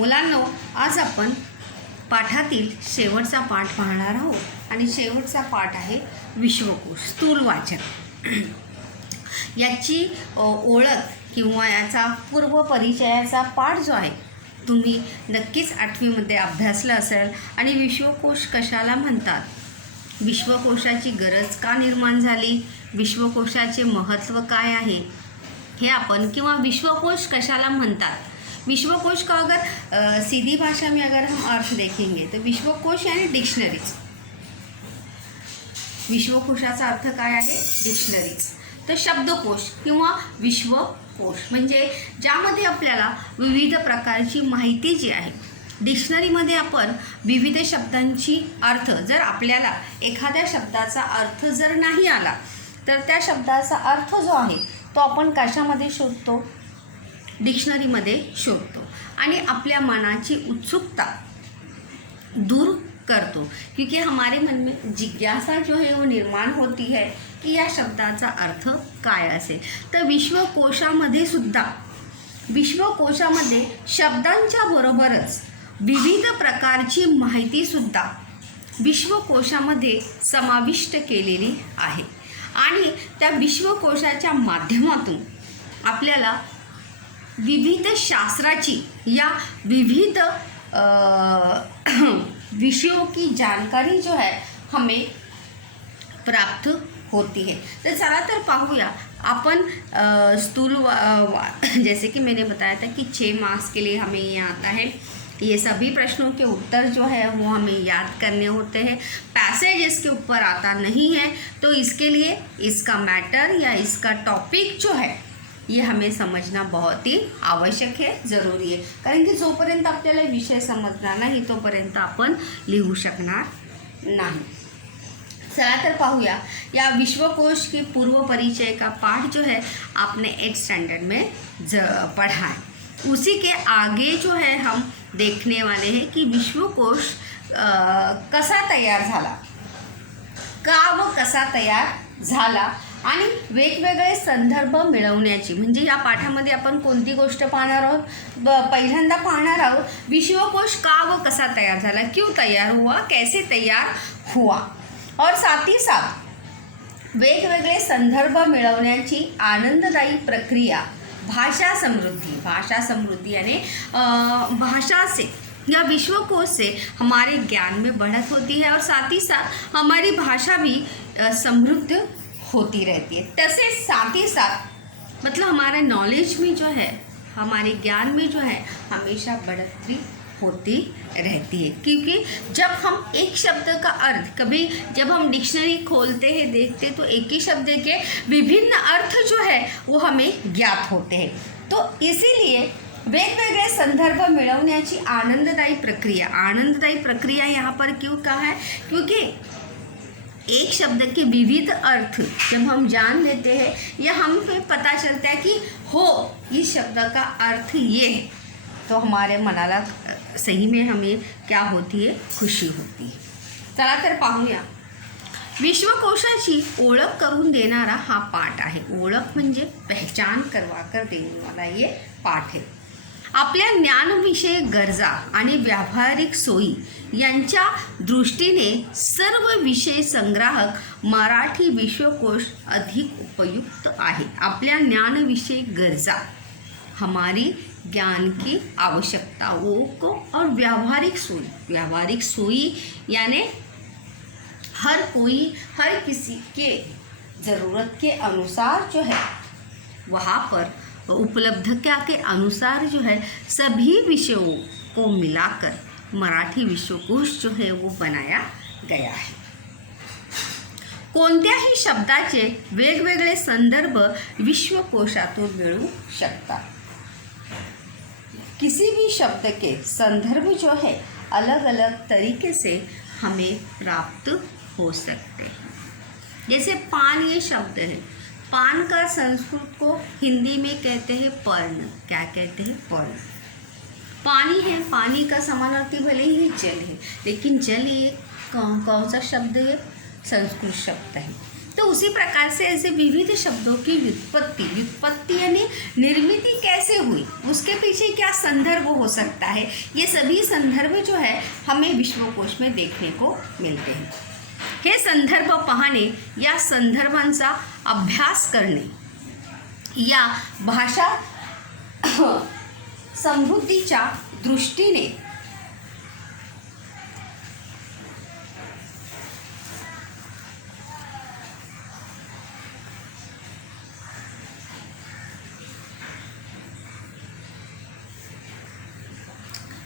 मुलांनो, आज आपण पाठातील शेवटचा पाठ पाहणार आहोत आणि शेवटचा पाठ आहे विश्वकोश स्थूल वाचन. याची ओळख किंवा याचा पूर्वपरिचयाचा पाठ जो आहे तुम्ही नक्कीच 8वीमध्ये अभ्यासला असेल. आणि विश्वकोश कशाला म्हणतात, विश्वकोशाची गरज का निर्माण झाली, विश्वकोशाचे महत्त्व काय आहे हे आपण, किंवा विश्वकोश कशाला म्हणतात. विश्वकोश का अगर सीधी भाषा में अगर हम अर्थ देखेंगे तो विश्वकोश यानी डिक्शनरीज. विश्वकोशाचा अर्थ काय आहे, डिक्शनरीज. तर शब्दकोश किंवा विश्वकोश म्हणजे ज्यामध्ये आपल्याला विविध प्रकारची माहिती जी आहे. डिक्शनरीमध्ये आपण विविध शब्दांची अर्थ, जर आपल्याला एखाद्या शब्दाचा अर्थ जर नाही आला तर त्या शब्दाचा अर्थ जो आहे तो आपण कशामध्ये शोधतो, डिक्शनरीमध्ये शोधतो आणि आपल्या मनाची उत्सुकता दूर करतो, क्योंकि हमारे मन में जिज्ञासा जो है वो निर्माण होती है की या शब्दाचा अर्थ काय असेल. तर विश्वकोशामध्ये शब्दांच्या बरोबरच विविध प्रकारची माहितीसुद्धा विश्वकोशामध्ये समाविष्ट केलेली आहे. आणि त्या विश्वकोशाच्या माध्यमातून आपल्याला विविध शास्त्राची या विविध विषयों की जानकारी जो है हमें प्राप्त होती है. तो चला तर पाहूया अपन स्थूल जैसे कि मैंने बताया था कि 6 मार्क्स के लिए हमें ये आता है. ये सभी प्रश्नों के उत्तर जो है वो हमें याद करने होते हैं. पैसेज इसके ऊपर आता नहीं है, तो इसके लिए इसका मैटर या इसका टॉपिक जो है ये हमें समझना बहुत ही आवश्यक है, ज़रूरी है. कारण की जोपर्यंत आपल्याला विषय समजणार नाही तोपर्यंत आपण लिहू शकणार नाही. चला तर पाहूया या विश्वकोश की पूर्व परिचय का पाठ जो है आपने 8th स्टैंडर्ड में पढ़ा है. उसी के आगे जो है हम देखने वाले हैं कि विश्वकोश कसा तयार झाला, का व कसा तयार झाला आणि वेगवेगळे संदर्भ मिळवण्याची. म्हणजे या पाठामध्ये आपण कोणती गोष्ट पाहणार आहोत, पहिल्यांदा पाहणार आहोत विश्वकोश का व कसा तयार झाला, क्यों तयार हुआ, कैसे तयार हुआ, और साथ ही साथ वेगवेगळे संदर्भ मिळवण्याची आनंददायी प्रक्रिया. भाषा समृद्धि यानी भाषा से या विश्वकोश से हमारे ज्ञान में बढ़त होती है और साथ ही साथ हमारी भाषा भी समृद्ध होती रहती है. तसेच साथ ही साथ मतलब हमारे नॉलेज में जो है, हमारे ज्ञान में जो है हमेशा बढ़ोतरी होती रहती है. क्योंकि जब हम एक शब्द का अर्थ, कभी जब हम डिक्शनरी खोलते हैं देखते तो एक ही शब्द के विभिन्न अर्थ जो है वो हमें ज्ञात होते हैं. तो इसीलिए वेगवेगळे संदर्भ मिळवण्याची आनंददायी प्रक्रिया यहाँ पर क्यों कहा है, क्योंकि एक शब्द के विविध अर्थ जब हम जान लेते हैं या हमें पता चलता है कि हो इस शब्द का अर्थ ये है, तो हमारे मनाला सही में हमें क्या होती है, खुशी होती है. चला तर पाहूया विश्वकोशाची ओळख करून देणारा हा पाठ आहे. ओळख म्हणजे पहचान करवाकर देने वाला ये पाठ है. आपल्या ज्ञानविषयक गरजा आणि व्यावहारिक सोयी यांच्या दृष्टीने सर्व विषय संग्राहक मराठी विश्वकोश अधिक उपयुक्त आहे. आपल्या ज्ञानविषयक गरजा, हमारी ज्ञान की आवश्यकताओं को, और व्यावहारिक सोई यानी हर किसी के ज़रूरत के अनुसार जो है वहाँ पर उपलब्धता के अनुसार जो है सभी विषयों को मिलाकर मराठी विश्वकोश जो है वो बनाया गया है. कोणत्याही शब्दाचे वेगवेगळे संदर्भ विश्वकोशातून मिळू शकतात. किसी भी शब्द के संदर्भ जो है अलग अलग तरीके से हमें प्राप्त हो सकते हैं. जैसे पान ये शब्द है, पान का संस्कृत को हिंदी में कहते हैं पर्ण. क्या कहते हैं, पर्ण. पानी है, पानी का समानार्थी भले ही जल है, लेकिन जल ये कौन सा शब्द है, संस्कृत शब्द है. तो उसी प्रकार से ऐसे विविध शब्दों की व्युत्पत्ति यानी निर्मिति कैसे हुई, उसके पीछे क्या संदर्भ हो सकता है, ये सभी संदर्भ जो है हमें विश्वकोश में देखने को मिलते हैं. हे संदर्भ पाहणे या संदर्भांचा अभ्यास करणे या भाषा समृद्धीच्या दृष्टीने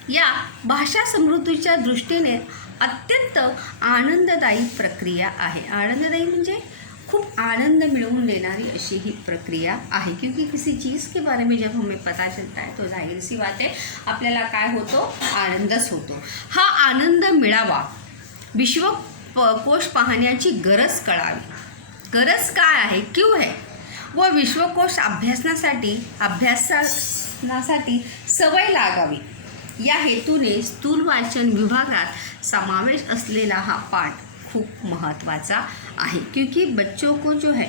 या भाषा समृद्धीच्या दृष्टीने अत्यंत आनंददायी प्रक्रिया आहे. आनंददायी म्हणजे खूप आनंद मिळवून देणारी अशी ही प्रक्रिया आहे. क्योंकि किसी चीज़ के बारे में जब हमें पता चलता है तो जाहिर सी बात है आपल्याला काय होतो, आनंदच होतो. हा आनंद मिळावा, विश्वकोश पाहण्याची गरज कळावी. गरज काय आहे, क्यों है, व विश्वकोश अभ्यासनासाठी सवय लागावी या हेतूने स्थूल वाचन विभागात समावेश असलेला हा पाठ खूप महत्त्वाचा आहे. क्योंकि बच्चों को जो है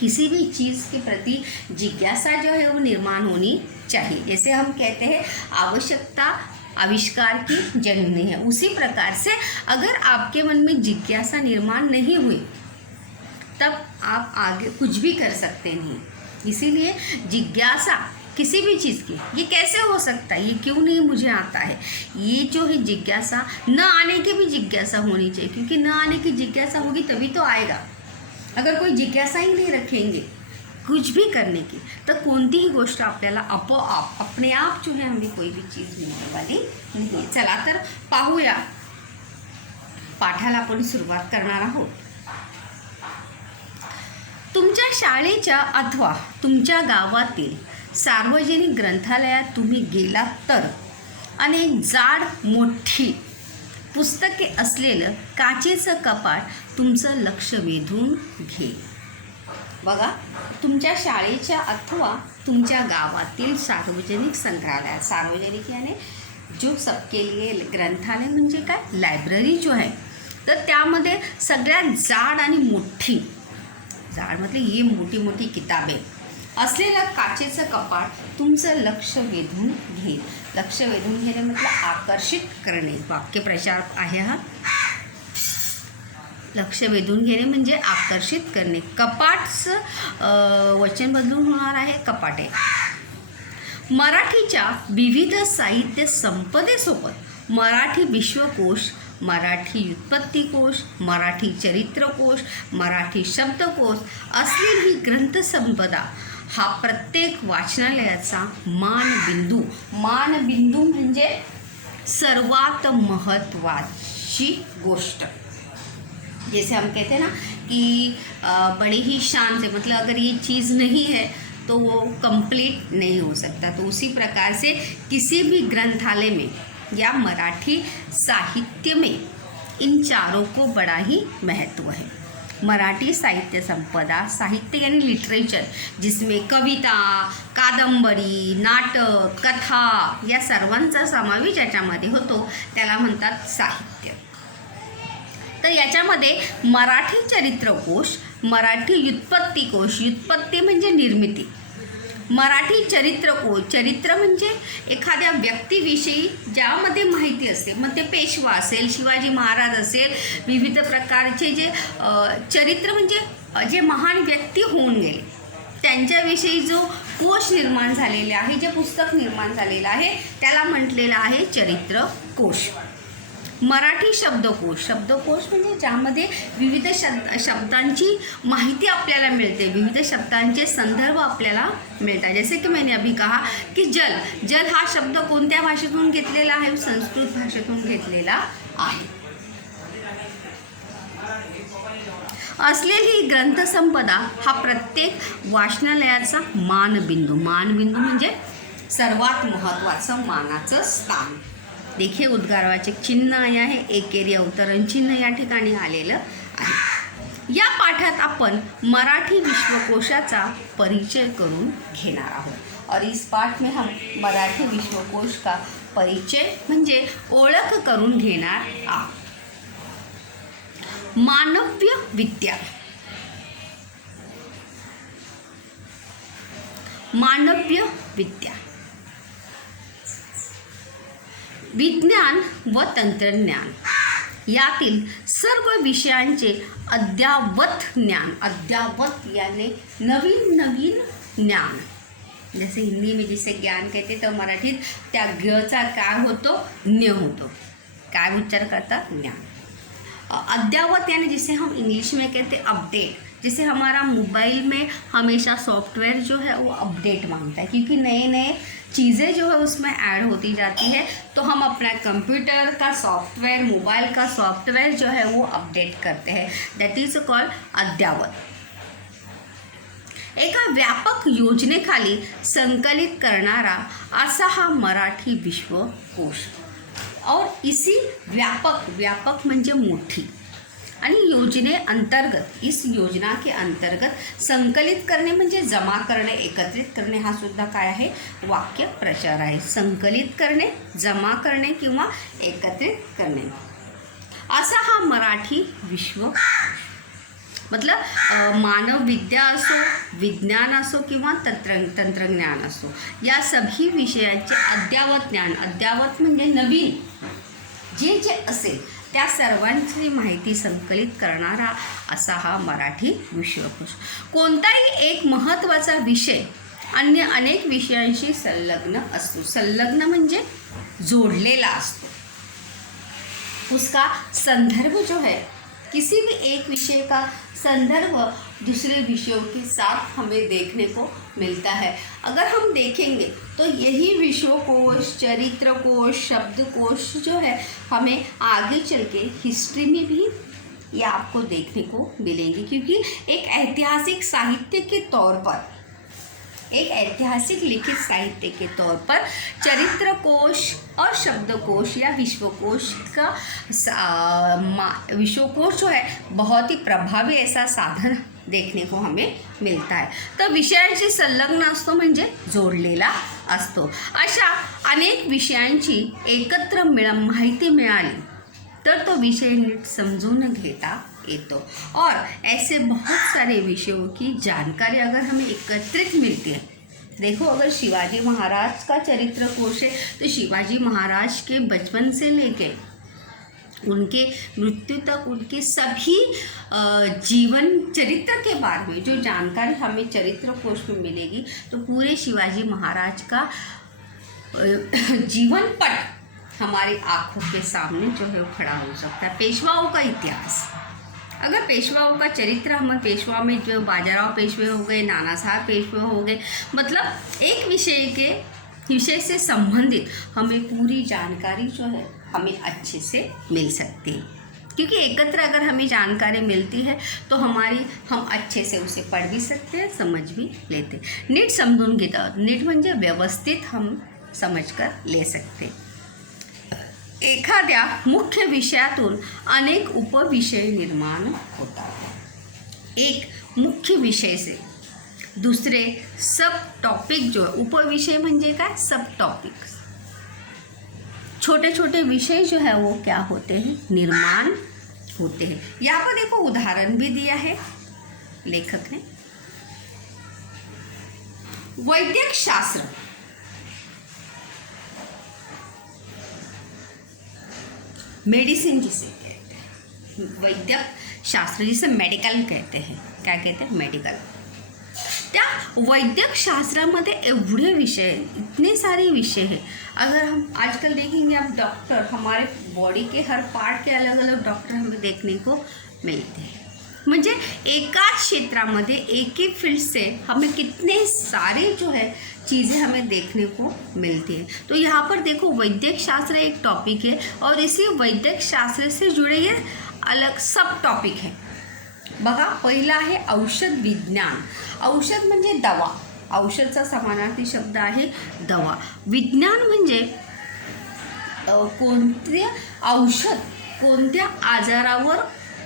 किसी भी चीज़ के प्रति जिज्ञासा जो है वो निर्माण होनी चाहिए. जैसे हम कहते हैं आवश्यकता आविष्कार की जननी है, उसी प्रकार से अगर आपके मन में जिज्ञासा निर्माण नहीं हुई तब आप आगे कुछ भी कर सकते नहीं. इसीलिए जिज्ञासा किसी भी चीज़ की, ये कैसे हो सकता है, ये क्यों नहीं मुझे आता है, ये जो है जिज्ञासा, न आने की भी जिज्ञासा होनी चाहिए. क्योंकि न आने की जिज्ञासा होगी तभी तो आएगा. अगर कोई जिज्ञासा ही नहीं रखेंगे कुछ भी करने की तर कोणतीही गोष्ट आपल्याला आपोआप अपने आप जो है हमें कोई भी चीज़ मिळने वाली नहीं. चला तर पाहूया, पाठाला आपण सुरुवात करणार आहोत. तुमच्या शाळेच्या अथवा तुमच्या गावातील सार्वजनिक ग्रंथालयात तुम्ही गेलात तर अनेक जाड मोठी पुस्तके असलेलं काचेचं कपाट तुमचं लक्ष वेधून घेईल. बघा, तुमच्या शाळेच्या अथवा तुमच्या गावातील सार्वजनिक संग्रहालयात, सार्वजनिक यानी जो सबके लिए ग्रंथालय म्हणजे काय, लायब्ररी जो आहे, तर त्यामध्ये सगळ्यात जाड आणि मोठी, जाड मतलब ये मोठी मोठी किताबें असलेलं काचेचं कपाट तुमचं लक्ष वेधून घेईल. लक्ष वेधून घेणे मतलब आकर्षित करणे, वाक्यप्रचार आहे हा. लक्ष वेधून घेणे म्हणजे आकर्षित करणे. कपाटचं वचन बदलून होणार आहे कपाटे. मराठीच्या विविध साहित्य संपदेसोबत मराठी विश्वकोश, मराठी व्युत्पत्तिकोश, मराठी चरित्रकोश, मराठी शब्दकोश असलेली ही ग्रंथसंपदा हा प्रत्येक वाचनालयाचा मानबिंदू. मानबिंदू म्हणजे सर्वात महत्त्वाची गोष्ट. जैसे हम कहते हैं ना कि बड़े ही शान से, मतलब अगर ये चीज़ नहीं है तो वो कंप्लीट नहीं हो सकता. तो उसी प्रकार से किसी भी ग्रंथालय में या मराठी साहित्य में इन चारों को बड़ा ही महत्व है. मराठी साहित्य संपदा, साहित्य यानी लिटरेचर, जिसमें कविता, कादंबरी, नाटक, कथा या सर्वांचा समावेश याच्यामध्ये होतो, त्याला म्हणतात साहित्य. तर याच्यामध्ये मराठी चरित्रकोश, मराठी व्युत्पत्तिकोश, व्युत्पत्ती म्हणजे निर्मिती, मराठी चरित्रकोश, चरित्र म्हणजे एखाद्या व्यक्तीविषयी ज्यामध्ये माहिती असते, मग ते पेशवा असेल, शिवाजी महाराज असेल, विविध प्रकारचे जे चरित्र म्हणजे जे महान व्यक्ती होऊन गेले त्यांच्याविषयी जो कोश निर्माण झालेले आहे, जे पुस्तक निर्माण झालेलं आहे त्याला म्हटलेलं आहे चरित्रकोश. मराठी शब्दकोश, शब्दकोश म्हणजे ज्यामध्ये विविध शब्दांची माहिती आपल्याला मिळते, विविध शब्दांचे संदर्भ आपल्याला मिळतात. जैसे की मैंने अभी कहा की जल हा शब्द कोणत्या भाषेतून घेतलेला आहे, संस्कृत भाषेतून घेतलेला आहे. असलेली ग्रंथसंपदा हा प्रत्येक वाचनालयाचा मानबिंदू. मानबिंदू म्हणजे सर्वात महत्त्वाचं मानाचं स्थान. देखिए उद्गारवाचक चिन्ह आया है, एकेरी अवतरण चिन्ह या ठिकाणी आलेलं आहे. या पाठात आपण मराठी विश्वकोशाचा परिचय करून घेणार आहोत. और इस पाठ में हम मराठी विश्वकोश का परिचय म्हणजे ओळख करून घेणार आहोत. मानव्य विद्या, मानव्य विद्या, विज्ञान व तंत्रज्ञान यातील सर्व विषयांचे अद्ययावत ज्ञान, अद्ययावत यानी नवीन नवीन ज्ञान, जैसे हिंदी में जिसे ज्ञान कहते तो मराठीत त्या ज्ञचा काय होतो, ज्ञ होतो, काय उच्चार करता, ज्ञान। अद्ययावत यानी जिसे हम इंग्लिश में कहते अपडेट, जैसे हमारा मोबाइल में हमेशा सॉफ्टवेयर जो है वो अपडेट मांगता है, क्योंकि नए नए चीज़ें जो है उसमें ऐड होती जाती है, तो हम अपना कंप्यूटर का सॉफ्टवेयर, मोबाइल का सॉफ्टवेयर जो है वो अपडेट करते हैं, दैट इज कॉल्ड अद्ययावत। एका व्यापक योजनेखाली संकलित करणारा असा हा मराठी विश्वकोश, और इसी व्यापक, व्यापक म्हणजे मोठी, आणि योजने अंतर्गत, इस योजना के अंतर्गत संकलित करणे म्हणजे जमा करणे, एकत्रित करणे, हा सुद्धा काय आहे, वाक्य प्रचार आहे। संकलित करणे, जमा करणे किंवा एकत्रित करणे, असा हा मराठी विश्व, मतलब मानव विद्या असो, विज्ञान असो किंवा तंत्रज्ञान असो, या सभी विषयांचे अद्ययावत ज्ञान, अद्ययावत म्हणजे नवीन जे जे असेल त्या सर्वांची माहिती संकलित करणारा असा हा मराठी विश्वकोश। कोणताही एक महत्त्वाचा विषय अन्य अनेक विषयांशी संलग्न असतो, संलग्न म्हणजे जोडलेला असतो, उसका संदर्भ जो है, किसी भी एक विषय का संदर्भ दूसरे विषयों के साथ हमें देखने को मिलता है। अगर हम देखेंगे तो यही विश्वकोश, चरित्र कोश, शब्दकोश जो है हमें आगे चल के हिस्ट्री में भी ये आपको देखने को मिलेंगे, क्योंकि एक ऐतिहासिक साहित्य के तौर पर, एक ऐतिहासिक लिखित साहित्य के तौर पर चरित्र कोश और शब्दकोश या विश्वकोश का विश्वकोश जो है बहुत ही प्रभावी ऐसा साधन देखने को हमें मिलता है। तर विषयांशी संलग्न असतो म्हणजे जोडलेला असतो। अशा अनेक विषयांची एकत्र माहिती मिळाली तर तो विषय नीट समजून घेता येतो, और ऐसे बहुत सारे विषयों की जानकारी अगर हमें एकत्रित मिलती है। देखो, अगर शिवाजी महाराज का चरित्र कोश है तो शिवाजी महाराज के बचपन से लेके उनके मृत्यु तक उनके सभी जीवन चरित्र के बारे में जो जानकारी हमें चरित्र कोश में मिलेगी, तो पूरे शिवाजी महाराज का जीवन पट हमारी आँखों के सामने जो है वो खड़ा हो सकता है। पेशवाओं का इतिहास, अगर पेशवाओं का चरित्र, हम पेशवा में जो बाजीराव पेशवे हो गए, नाना साहब पेशवे हो गए, मतलब एक विषय से संबंधित हमें पूरी जानकारी जो है हमें अच्छे से मिल सकती है, क्योंकि एकत्र अगर हमें जानकारी मिलती है तो हम अच्छे से उसे पढ़ भी सकते हैं, समझ भी लेते हैं। नीट समजून घेतात, नीट म्हणजे व्यवस्थित हम समझकर ले सकते। एखाद्या मुख्य विषयातून अनेक उपविषय निर्माण होतात। एक मुख्य विषय से दूसरे सब टॉपिक जो उपविषय म्हणजे काय, सब टॉपिक्स, छोटे छोटे विषय जो है वो क्या होते हैं, निर्माण होते हैं। यहाँ पर देखो उदाहरण भी दिया है लेखक ने। वैद्यक शास्त्र, मेडिसिन जिसे कहते हैं, वैद्यक शास्त्र जिसे मेडिकल कहते हैं, क्या कहते हैं, मेडिकल। त्या वैद्यक शास्त्रामध्ये एवढे विषय, इतने सारे विषय हैं। अगर हम आजकल देखेंगे आप डॉक्टर, हमारे बॉडी के हर पार्ट के अलग अलग डॉक्टर हमें देखने को मिलते हैं, म्हणजे एकाच क्षेत्रामध्ये एक ही फील्ड से हमें कितने सारे जो है चीज़ें हमें देखने को मिलती है। तो यहाँ पर देखो वैद्यक शास्त्र एक टॉपिक है, और इसी वैद्यक शास्त्र से जुड़े ये अलग सब टॉपिक है। बघा, पहिला आहे औषध विज्ञान। औषध म्हणजे दवा, औषधचा समानार्थी शब्द आहे दवा। विज्ञान म्हणजे कोणते औषध कोणत्या आजारावर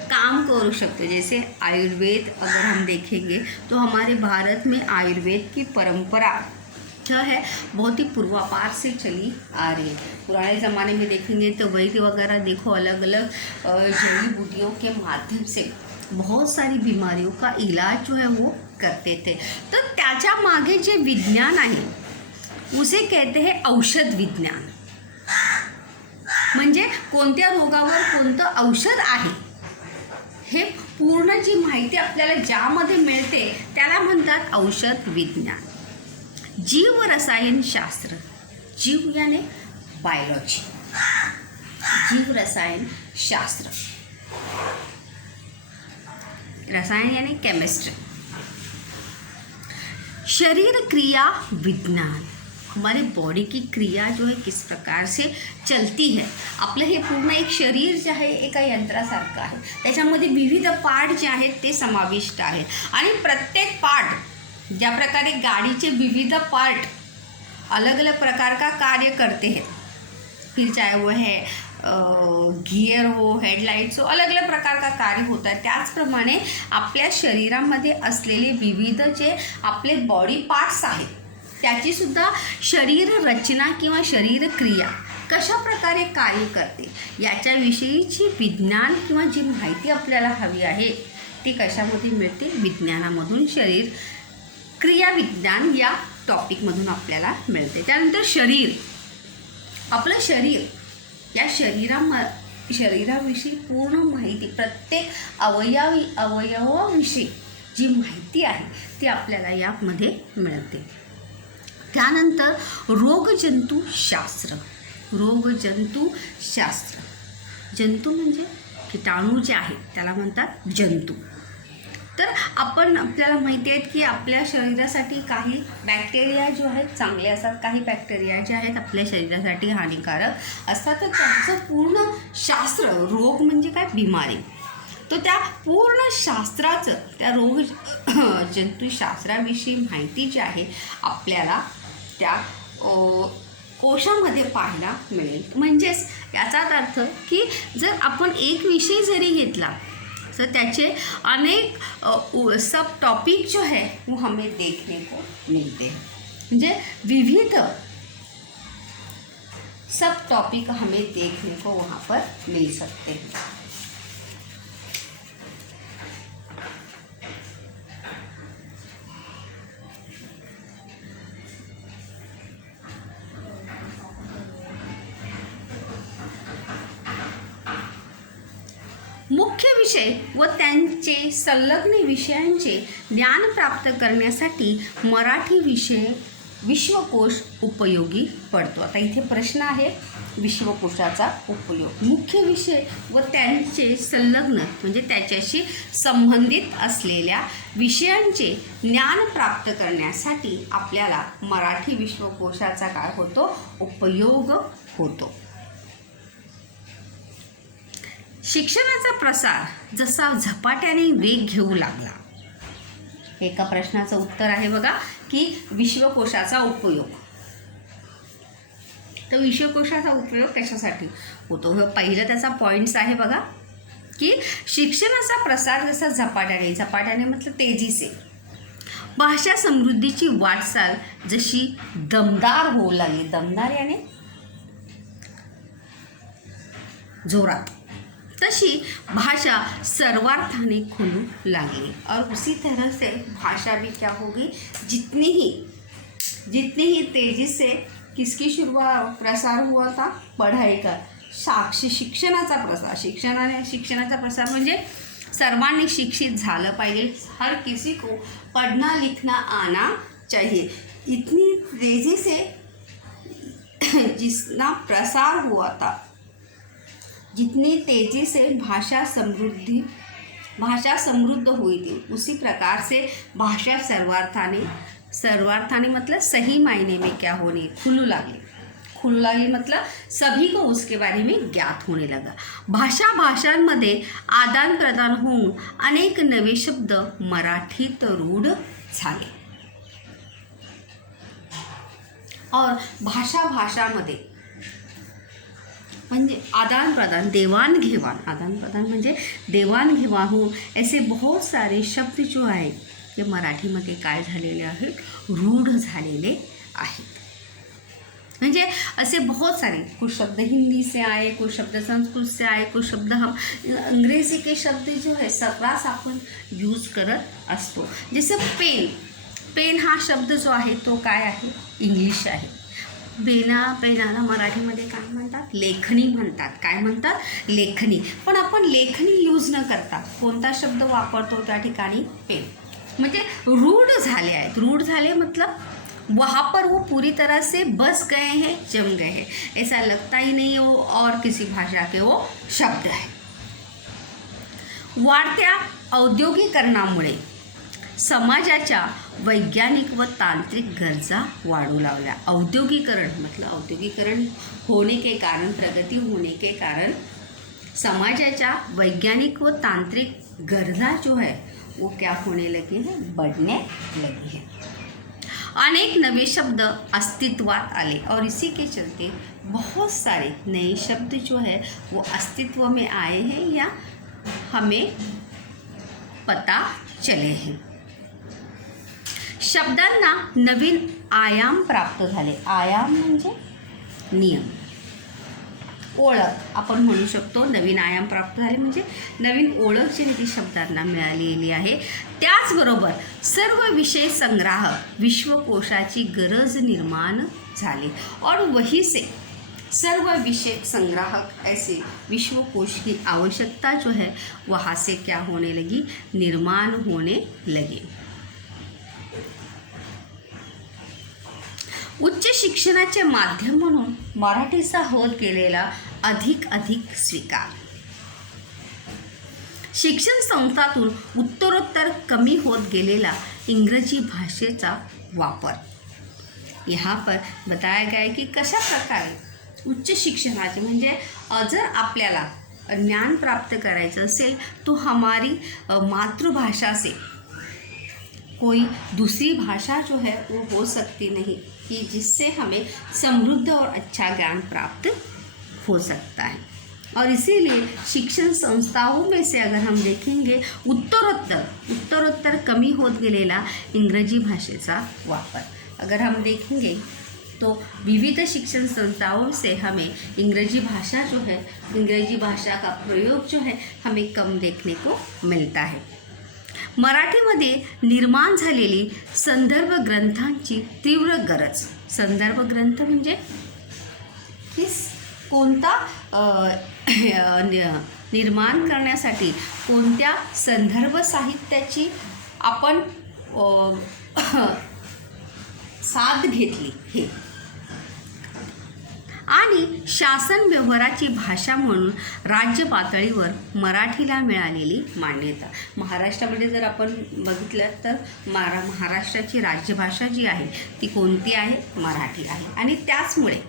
काम करू सकते। जैसे आयुर्वेद अगर हम देखेंगे तो हमारे भारत में आयुर्वेद की परंपरा है बहुत ही पूर्वापार से चली आ रही है। पुराने ज़माने में देखेंगे तो वैद्य वगैरह देखो अलग अलग जड़ी बूटियों के माध्यम से बहुत सारी बीमारियों का इलाज जो है वो करते थे। तो त्याच्या मागे जे विज्ञान आहे उसे कहते हैं औषध विज्ञान। म्हणजे कोणत्या रोगावर कोणतं औषध आहे हे पूर्ण जी माहिती आपल्याला ज्यामध्ये मिळते त्याला म्हणतात औषध विज्ञान। जीव रसायन शास्त्र, जीव यानी बायोलॉजी, जीव रसायन शास्त्र, रसायन यानी केमिस्ट्री। शरीर क्रिया विज्ञान, हमारे बॉडी की क्रिया जो है किस प्रकार से चलती है। आपलं हे पूर्ण एक शरीर जे आहे एका यंत्रासारखं आहे, त्याच्यामध्ये विविध पार्ट जे आहेत ते समाविष्ट आहेत आणि प्रत्येक पार्ट ज्या प्रकारे गाड़ी के विविध पार्ट अलग अलग प्रकार का कार्य करते हैं, फिर चाहे वो है गियर हो, हेडलाइट्स हो, अलग अलग प्रकार का कार्य होता है, त्याचप्रमाणे आपल्या शरीरामध्ये असलेले विविध जे आपले बॉडी पार्ट्स आहेत त्याची सुद्धा शरीर रचना किंवा शरीर क्रिया कशा प्रकारे कार्य करते याच्याविषयीची विज्ञान किंवा जी माहिती आपल्याला हवी आहे ती कशामध्ये मिळते, विज्ञानामधून शरीर क्रिया विज्ञान या टॉपिकमधून आपल्याला मिळते। त्यानंतर शरीर, आपलं शरीर, या शरीराविषयी पूर्ण माहिती, प्रत्येक अवयवाविषयी जी माहिती आहे ती आपल्याला यामध्ये मिळते। त्यानंतर रोगजंतुशास्त्र, रोगजंतुशास्त्र, जंतू म्हणजे कीटाणू जे आहेत त्याला म्हणतात जंतू। तर आपल्याला माहिती आहे की आपल्या शरीरासाठी काही बॅक्टेरिया जो आहेत चांगले असतात, काही बॅक्टेरिया जे आहेत आपल्या शरीरासाठी हानिकारक असतात। तर त्यांचं पूर्ण शास्त्र, रोग म्हणजे काय, बिमारी, तो त्या पूर्ण शास्त्राचं, त्या रोग जंतुशास्त्राविषयी माहिती जी आहे आपल्याला त्या कोशामध्ये पाहायला मिळेल। म्हणजेच याचाच अर्थ की जर आपण एक विषय जरी घेतला तो त्याचे अनेक सब टॉपिक जो है वो हमें देखने को मिलते हैं, म्हणजे विविध सब टॉपिक हमें देखने को वहाँ पर मिल सकते हैं। मुख्य विषय व त्यांचे संलग्न विषयांचे ज्ञान प्राप्त करण्यासाठी मराठी विषय विश्वकोश उपयोगी पडतो। आता इथे प्रश्न आहे विश्वकोशाचा उपयोग, मुख्य विषय व त्यांचे संलग्न म्हणजे त्याच्याशी संबंधित असलेल्या विषयांचे ज्ञान प्राप्त करण्यासाठी आपल्याला मराठी विश्वकोशाचा काय होतो, उपयोग होतो। शिक्षणाचा प्रसार जसा झपाट्याने वेग घेऊ लागला, एका प्रश्नाचं उत्तर आहे बघा की विश्वकोशाचा उपयोग। तर विश्वकोशाचा उपयोग कशासाठी होतो, हे पहिलं त्याचा पॉइंट्स आहे बघा की शिक्षणाचा प्रसार जसा झपाट्याने मतलब तेजी से, भाषा समृद्धीची वाटचाल जशी दमदार होऊ लागली, दमदार याने जोरात, तशी भाषा सर्वार्थाने खुलू लगी और उसी तरह से भाषा भी क्या होगी, जितनी ही तेजी से किसकी शुरुआत प्रसार हुआ था, पढ़ाई का, साक्षी शिक्षणाचा प्रसार, शिक्षणाचा प्रसार म्हणजे सर्वांनी शिक्षित झालं पाहिजे, हर किसी को पढ़ना लिखना आना चाहिए। इतनी तेजी से जितना प्रसार हुआ था, जितनी तेजी से भाषा समृद्ध हुई थी, उसी प्रकार से भाषा सर्वार्थाने मतलब सही मायने में क्या होने, खुलू लागली मतलब सभी को उसके बारे में ज्ञात होने लगा। भाषांमध्ये आदान प्रदान होऊन अनेक नवे शब्द मराठीत रूढ झाले और भाषामध्ये म्हणजे आदान प्रदान म्हणजे देवाणघेवाण हो, ऐसे बहुत सारे शब्द जो आहे ते मराठीमध्ये काय झालेले आहेत, रूढ झालेले आहेत. म्हणजे ऐसे बहुत सारे, कुछ शब्द हिंदी से आए, कुछ शब्द संस्कृत से आए, कुछ शब्द हम अंग्रेजी के शब्द जो है सर्रास आपण यूज करत असतो. जसं पेन, पेन हा शब्द जो आहे तो काय आहे, इंग्लिश आहे. पेनाला मराठीमध्ये काय म्हणतात, लेखणी म्हणतात. काय म्हणतात, लेखणी. पण आपण लेखणी यूज न करता कोणता शब्द वापरतो त्या ठिकाणी, पेन. म्हणजे रूढ झाले आहेत. रूढ झाले मतलब वहाँ पर वो पूरी तरह से बस गए हैं, जम गए हैं, ऐसा लगता ही नहीं वो और किसी भाषा के वो शब्द है. वाढत्या औद्योगिकरणामुळे समाजाच्या वैज्ञानिक व तांत्रिक गरजा वाढू लागल्या. औद्योगिकरण मतलब औद्योगिकरण होने के कारण, प्रगति होने के कारण समाजाच्या वैज्ञानिक व तांत्रिक गरजा जो है वो क्या होने लगी है, बढ़ने लगी है. अनेक नए शब्द अस्तित्वात आले और इसी के चलते बहुत सारे नए शब्द जो है वो अस्तित्व में आए हैं या हमें पता चले हैं. शब्दांना नवीन आयाम प्राप्त झाले. आयाम म्हणजे नियम, ओळख आपण म्हणू शकतो. नवीन आयाम प्राप्त झाले म्हणजे नवीन ओळख जी ती शब्दांना मिळालेली आहे. त्याचबरोबर सर्व विषय संग्राहक विश्वकोशाची गरज निर्माण झाली. और वही से सर्व विषय संग्राहक ऐसे विश्वकोश की आवश्यकता जो है वहाँ से क्या होने लगी, निर्माण होने लगी. उच्च शिक्षणाचे माध्यम म्हणून मराठीचा होत गेलेला अधिक स्वीकार. शिक्षण संस्थातून उत्तरोत्तर कमी होत गेलेला इंग्रजी भाषेचा वापर. यहाँ पर बताया गया है की कशा प्रकारे उच्च शिक्षणाचे म्हणजे जर आपल्याला ज्ञान प्राप्त करायचं असेल तो हमारी मातृभाषा से कोई दूसरी भाषा जो है वो हो सकती नहीं कि जिससे हमें समृद्ध और अच्छा ज्ञान प्राप्त हो सकता है. और इसीलिए शिक्षण संस्थाओं में से अगर हम देखेंगे उत्तरोत्तर कमी होत गेलेला इंग्रजी भाषेचा वापर. अगर हम देखेंगे तो विविध शिक्षण संस्थाओं से हमें इंग्रजी भाषा जो है, इंग्रजी भाषा का प्रयोग जो है हमें कम देखने को मिलता है. मराठीमध्ये निर्माण झालेली संदर्भ ग्रंथांची तीव्र गरज. संदर्भ ग्रंथ म्हणजे कोणता निर्माण करण्यासाठी कोणत्या संदर्भ साहित्याची आपण साथ घेतली हे. आणि शासन व्यवहाराची भाषा म्हणून राज्य पातळीवर मराठीला मिळालेली मान्यता. महाराष्ट्रामध्ये जर आपण बघितलं तर महाराष्ट्राची राज्यभाषा जी आहे ती कोणती आहे, मराठी आहे. आणि त्याचमुळे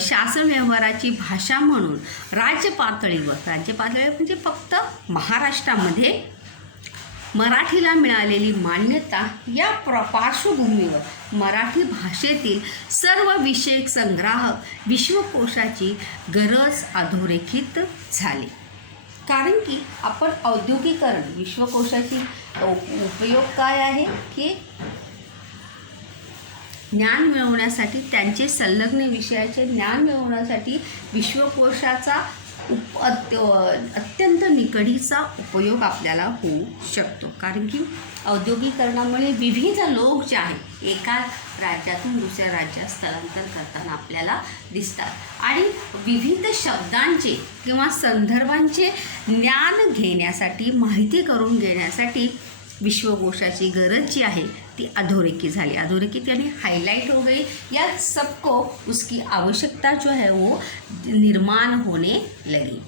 शासन व्यवहाराची भाषा म्हणून राज्य पातळीवर म्हणजे फक्त महाराष्ट्रामध्ये मराठीला मिळालेली मान्यता या पार्श्वभूमीवर मराठी भाषेतील सर्व विषयक संग्राहक विश्वकोशाची गरज अधोरेखित झाली. कारण की आपण औद्योगिकरण, विश्वकोशाची उपयोग काय आहे की ज्ञान मिळवण्यासाठी, त्यांचे संलग्न विषयाचे ज्ञान मिळवण्यासाठी विश्वकोशाचा अत्यंत निकडीचा उपयोग आपल्याला होऊ शकतो. कारण की औद्योगिकरणामुळे विविध लोक जे आहेत एका राज्यातून दुसऱ्या राज्यात स्थलांतर करताना आपल्याला दिसतात आणि विविध शब्दांचे किंवा संदर्भांचे ज्ञान घेण्यासाठी, माहिती करून घेण्यासाठी विश्वकोशाची गरज जी आहे ती अधोरेखित झाली. अधोरेखित यानी हाईलाइट हो गई. या सबको उसकी आवश्यकता जो है वो निर्माण होने लगी.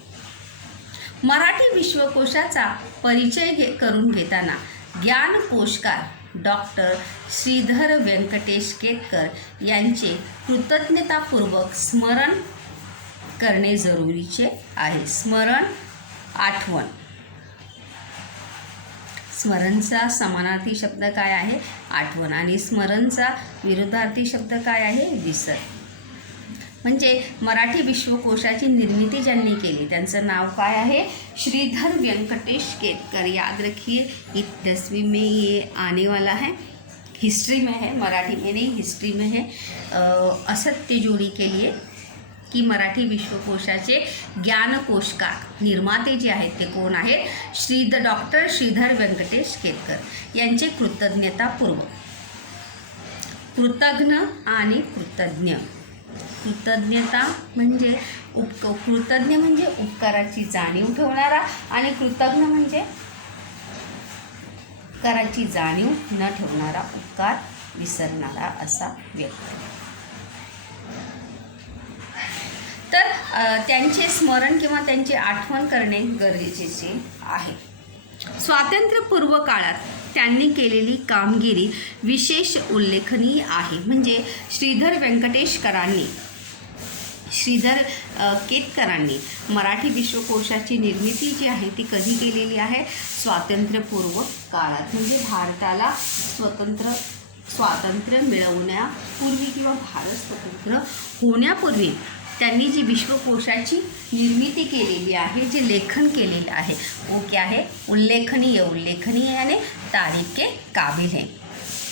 मराठी विश्वकोशाचा परिचय करून घेताना ज्ञानकोशकार डॉक्टर श्रीधर व्यंकटेश केतकर यांचे कृतज्ञतापूर्वक स्मरण करणे जरुरीचे आहे. स्मरण, आठवण. स्मरणचा समानार्थी शब्द काय आहे, आठवण. आणि स्मरणचा विरुद्धार्थी शब्द काय आहे, विसर. म्हणजे मराठी विश्वकोशाची निर्मिती ज्यांनी केली त्यांचं नाव काय आहे, श्रीधर व्यंकटेश केतकर. याद रखिए 10वीं में ये आने वाला है. हिस्ट्री में है, मराठी में नहीं हिस्ट्री में है, असत्य जोडी के लिए, की मराठी विश्वकोशाचे ज्ञानकोशकार निर्माते जे आहेत ते कोण आहेत? डॉक्टर श्रीधर व्यंकटेश केतकर यांचे कृतज्ञतापूर्वक. कृतज्ञ आणि कृतज्ञ. कृतज्ञता म्हणजे कृतज्ञ म्हणजे उपकाराची जाणीव ठेवणारा आणि कृतज्ञ म्हणजे उपकाराची जाणीव न ठेवणारा, उपकार विसरणारा असा व्यक्ती. तर त्यांचे स्मरण किंवा त्यांची आठवण करणे गरजेचे आहे. स्वातंत्र्यपूर्व काळात त्यांनी केलेली कामगिरी विशेष उल्लेखनीय आहे. म्हणजे श्रीधर केतकरांनी मराठी विश्वकोशाची निर्मिती जी आहे ती कधी केलेली आहे? स्वातंत्र्यपूर्व काळात. म्हणजे भारताला स्वातंत्र्य मिळवण्यापूर्वी किंवा भारत स्वतंत्र होण्यापूर्वी त्यांनी जी विश्वकोशाची निर्मिती केलेली आहे, जे लेखन केलेलं आहे, वो क्या है? उल्लेखनीय यानी तारीफ के काबिल है.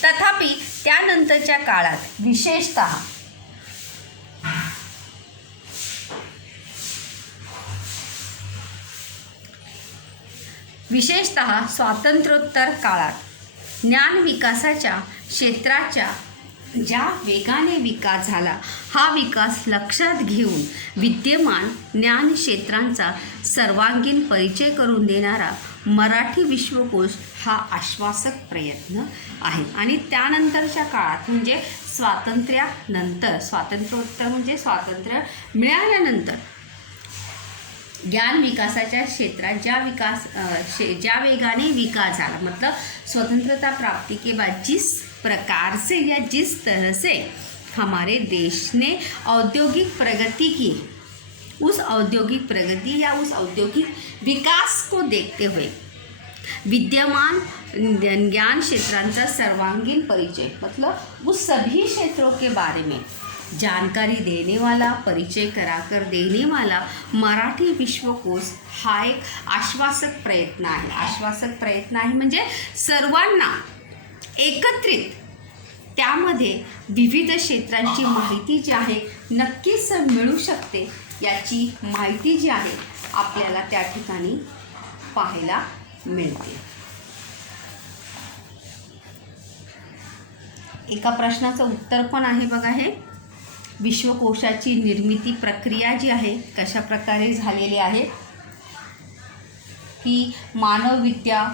तथापि त्यानंतरच्या काळात विशेषतः स्वातंत्र्योत्तर काळात ज्ञान विकासाच्या क्षेत्राच्या ज्या वेगाने विकास झाला, हा विकास लक्षात घेऊन विद्यमान ज्ञान क्षेत्रांचा सर्वांगीण परिचय करून देणारा मराठी विश्वकोश हा आश्वासक प्रयत्न आहे. आणि त्यानंतरच्या काळात म्हणजे स्वातंत्र्योत्तर म्हणजे स्वातंत्र्य मिळाल्यानंतर ज्ञान विकासाच्या क्षेत्रात ज्या वेगाने विकास झाला, मतलब स्वतंत्रता प्राप्ति के बाद जिस प्रकार से या जिस तरह से हमारे देश ने औद्योगिक प्रगति की, उस औद्योगिक प्रगति या उस औद्योगिक विकास को देखते हुए विद्यमान ज्ञान क्षेत्रांचा सर्वांगीण परिचय, मतलब उस सभी क्षेत्रों के बारे में जानकारी देने वाला, परिचय कराकर देने वाला मराठी विश्वकोश हा एक आश्वासक प्रयत्न आहे. आश्वासक प्रयत्न आहे म्हणजे सर्वांना एकत्रित त्यामध्ये विविध क्षेत्रांची माहिती जी आहे नक्कीच मिळू शकते, याची माहिती जी आहे आपल्याला त्या ठिकाणी पाहायला मिळते. एका प्रश्नाचं उत्तर पण आहे बघा. हे विश्वकोशाची निर्मिती प्रक्रिया जी आहे कशा प्रकारे झालेली आहे, की मानवविद्या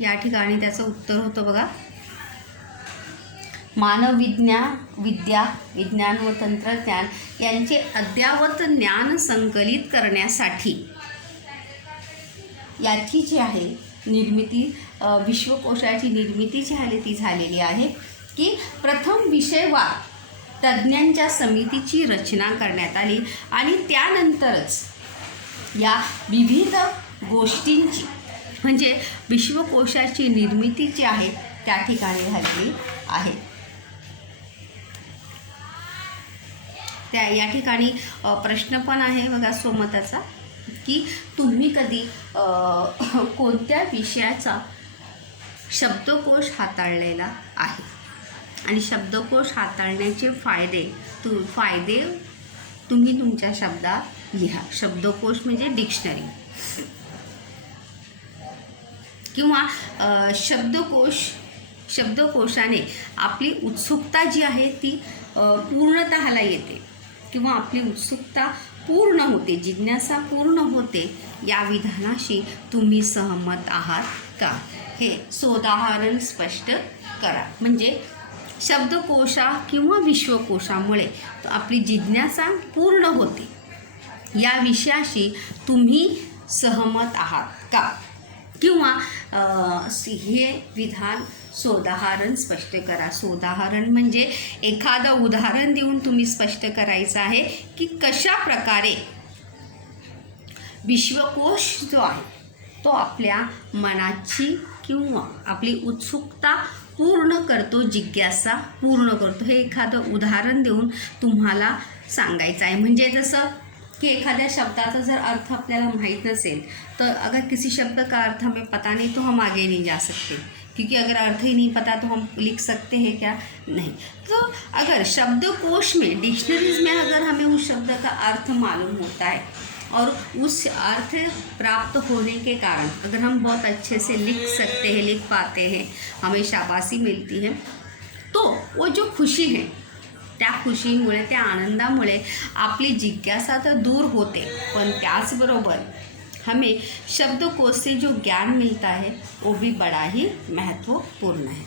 या ठिकाणी त्याचं उत्तर होतं बघा. विज्ञान व तंत्रज्ञान यांचे अद्ययावत ज्ञान संकलित करण्यासाठी याची जी आहे निर्मिती, विश्वकोशाची निर्मिती जी आहे ती झालेली आहे, की प्रथम विषयवार तज्ज्ञांच्या समितीची रचना करण्यात आली आणि त्यानंतरच या विविध गोष्टींची म्हणजे विश्वकोशाची निर्मिती जी आहे त्या ठिकाणी झालेली आहे. या ठिकाणी प्रश्न पण आहे बघा सोमताचा, की तुम्ही कधी कोणत्या विषयाचा शब्दकोश हाताळलेला आहे आणि शब्दकोश हाताळण्याचे फायदे तुम्ही तुमच्या शब्दात लिहा. शब्दकोश म्हणजे डिक्शनरी किंवा शब्दकोशाने आपली उत्सुकता जी आहे ती पूर्णतःला येते किंवा आपली उत्सुकता पूर्ण होते, जिज्ञासा पूर्ण होते. या विधानाशी तुम्ही सहमत आहात का? हे सोदाहरण स्पष्ट करा. म्हणजे शब्दकोशा किंवा विश्वकोशामुळे आपली जिज्ञासा पूर्ण होते, या विषयाशी तुम्ही सहमत आहात का? किंवा हे विधान सोदाहरण स्पष्ट करा. सोदाहरण म्हणजे एखादं उदाहरण देऊन तुम्ही स्पष्ट करायचं आहे की कशा प्रकारे विश्वकोश जो आहे तो आपल्या मनाची किंवा आपली उत्सुकता पूर्ण करतो, जिज्ञासा पूर्ण करतो. हे एखादं उदाहरण देऊन तुम्हाला सांगायचं आहे. म्हणजे जसं की एखाद्या शब्दाचा जर अर्थ आपल्याला माहीत नसेल, तर अगर किसी शब्द का अर्थ हमें पता नहीं तो हम आगे नहीं जा सकते, क्योंकि अगर अर्थ ही नहीं पता तो हम लिख सकते हैं क्या? नहीं। तो अगर शब्दकोश में, डिक्शनरीज में अगर हमें उस शब्द का अर्थ मालूम होता है और उस अर्थ प्राप्त होने के कारण अगर हम बहुत अच्छे से लिख सकते हैं, लिख पाते हैं, हमें शाबाशी मिलती है, तो वो जो खुशी है त्या खुशीमुळे, त्या आनंदामुळे आपली जिज्ञासा तर दूर होते, पण त्याचबरोबर हमें शब्दकोश से जो ज्ञान मिलता है वो भी बड़ा ही महत्वपूर्ण है।